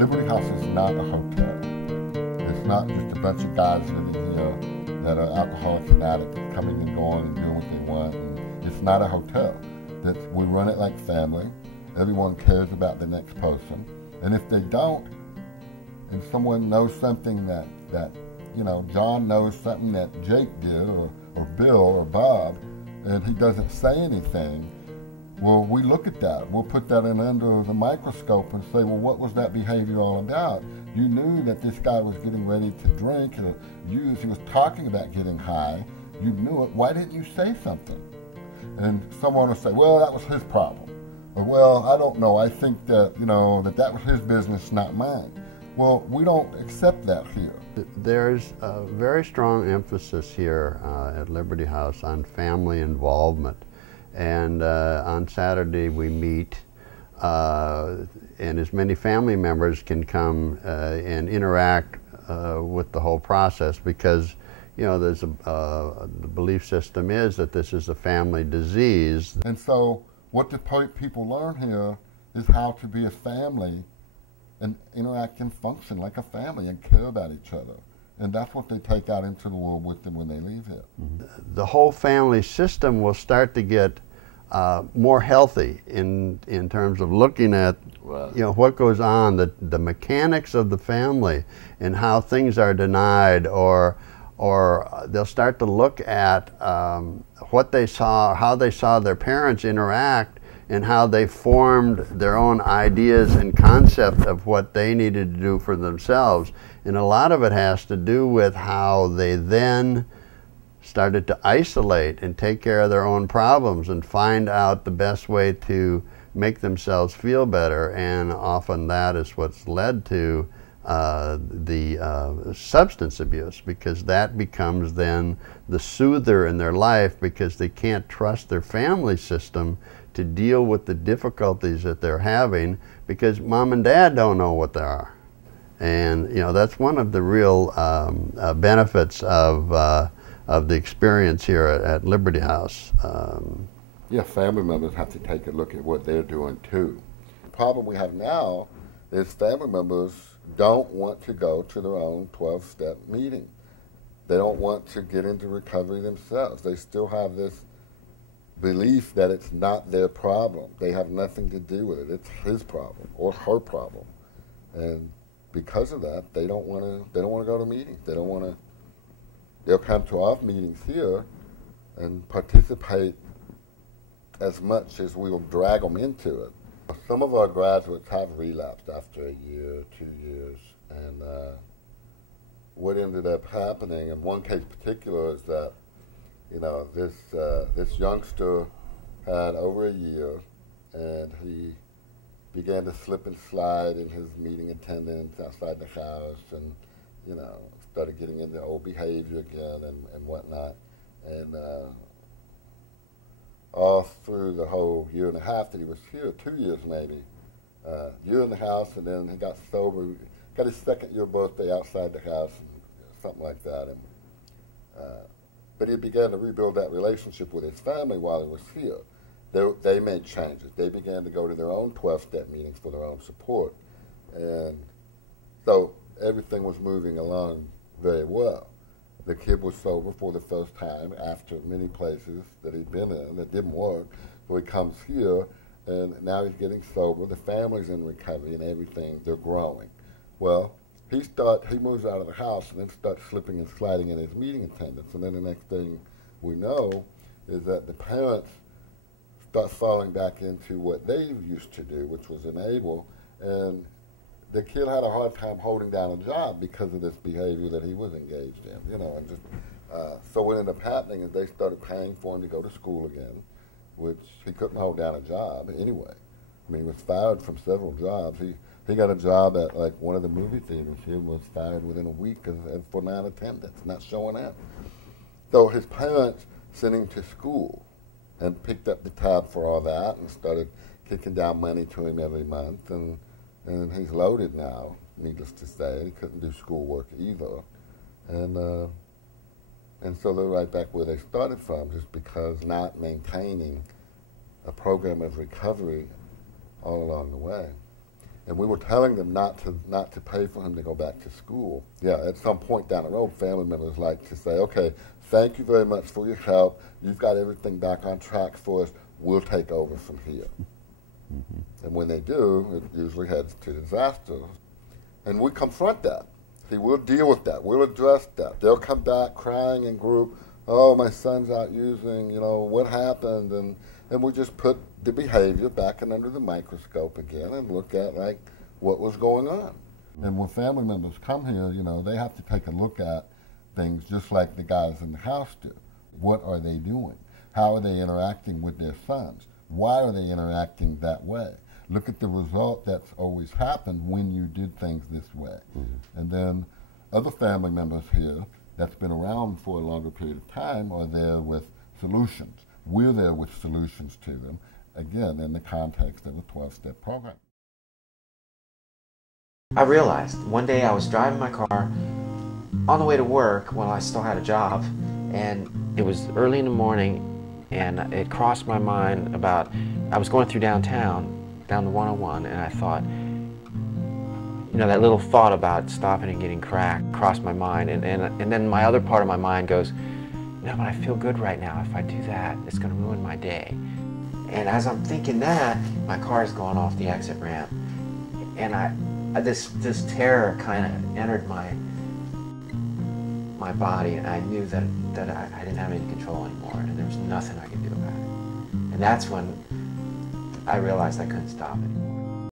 Liberty House is not a hotel. It's not just a bunch of guys living here that are alcoholics and addicts coming and going and doing what they want. And it's not a hotel. We run it like family. Everyone cares about the next person. And if they don't, and someone knows something that John knows something that Jake did, or Bill or Bob, and he doesn't say anything, well, we look at that. We'll put that in under the microscope and say, well, what was that behavior all about? You knew that this guy was getting ready to drink, and he was talking about getting high. You knew it. Why didn't you say something? And someone will say, well, that was his problem. Or, well, I don't know. I think that, that was his business, not mine. Well, we don't accept that here. There's a very strong emphasis here at Liberty House on family involvement. And on Saturday we meet, and as many family members can come and interact with the whole process, because there's the belief system is that this is a family disease. And so what the people learn here is how to be a family and interact and function like a family and care about each other. And that's what they take out into the world with them when they leave here. The whole family system will start to get more healthy in terms of looking at what goes on, the mechanics of the family and how things are denied, or they'll start to look at what they saw, how they saw their parents interact, and how they formed their own ideas and concept of what they needed to do for themselves. And a lot of it has to do with how they then started to isolate and take care of their own problems and find out the best way to make themselves feel better. And often that is what's led to the substance abuse, because that becomes then the soother in their life, because they can't trust their family system to deal with the difficulties that they're having, because mom and dad don't know what they are. And that's one of the real benefits of the experience here at Liberty House. Yeah, family members have to take a look at what they're doing too. The problem we have now is family members don't want to go to their own 12-step meeting. They don't want to get into recovery themselves. They still have this belief that it's not their problem. They have nothing to do with it. It's his problem or her problem. And because of that, they don't want to go to meetings. They'll come to our meetings here and participate as much as we will drag them into it. Some of our graduates have relapsed after a year, 2 years, and what ended up happening in one case in particular is that this youngster had over a year, and he began to slip and slide in his meeting attendance outside the house, and started getting into old behavior again and whatnot. And all through the whole year and a half that he was here, 2 years maybe, year in the house, and then he got sober, got his second year birthday outside the house, and something like that. And but he began to rebuild that relationship with his family while he was here. They made changes. They began to go to their own 12-step meetings for their own support. And so everything was moving along very well. The kid was sober for the first time after many places that he'd been in that didn't work. So he comes here, and now he's getting sober. The family's in recovery and everything. They're growing. Well, he moves out of the house and then starts slipping and sliding in his meeting attendance. And then the next thing we know is that the parents start falling back into what they used to do, which was enable. And the kid had a hard time holding down a job because of this behavior that he was engaged in, and just so what ended up happening is they started paying for him to go to school again, which he couldn't hold down a job anyway. I mean, he was fired from several jobs. He got a job at like one of the movie theaters. He was fired within a week for non-attendance, not showing up. So his parents sent him to school and picked up the tab for all that and started kicking down money to him every month. And he's loaded now, needless to say. He couldn't do schoolwork either. And so they're right back where they started from, just because not maintaining a program of recovery all along the way. and we were telling them not to pay for him to go back to school. Yeah, at some point down the road, family members like to say, okay, thank you very much for your help. You've got everything back on track for us. We'll take over from here. Mm-hmm. And when they do, it usually heads to disaster. And we confront that. See, we'll deal with that. We'll address that. They'll come back crying in group, oh, my son's out using, what happened? And we just put the behavior back under the microscope again and look at, like, what was going on. And when family members come here, they have to take a look at things just like the guys in the house do. What are they doing? How are they interacting with their sons? Why are they interacting that way? Look at the result that's always happened when you did things this way. Mm-hmm. And then other family members here that's been around for a longer period of time are there with solutions. We're there with solutions to them, again, in the context of a 12-step program. I realized one day I was driving my car on the way to work while I still had a job, and it was early in the morning, and it crossed my mind about, I was going through downtown, down the 101, and I thought, that little thought about stopping and getting crack crossed my mind, and then my other part of my mind goes, no, but I feel good right now. If I do that, it's going to ruin my day. And as I'm thinking that, my car is going off the exit ramp, and this terror kind of entered my body, and I knew that I didn't have any control anymore, and there was nothing I could do about it. And that's when I realized I couldn't stop it.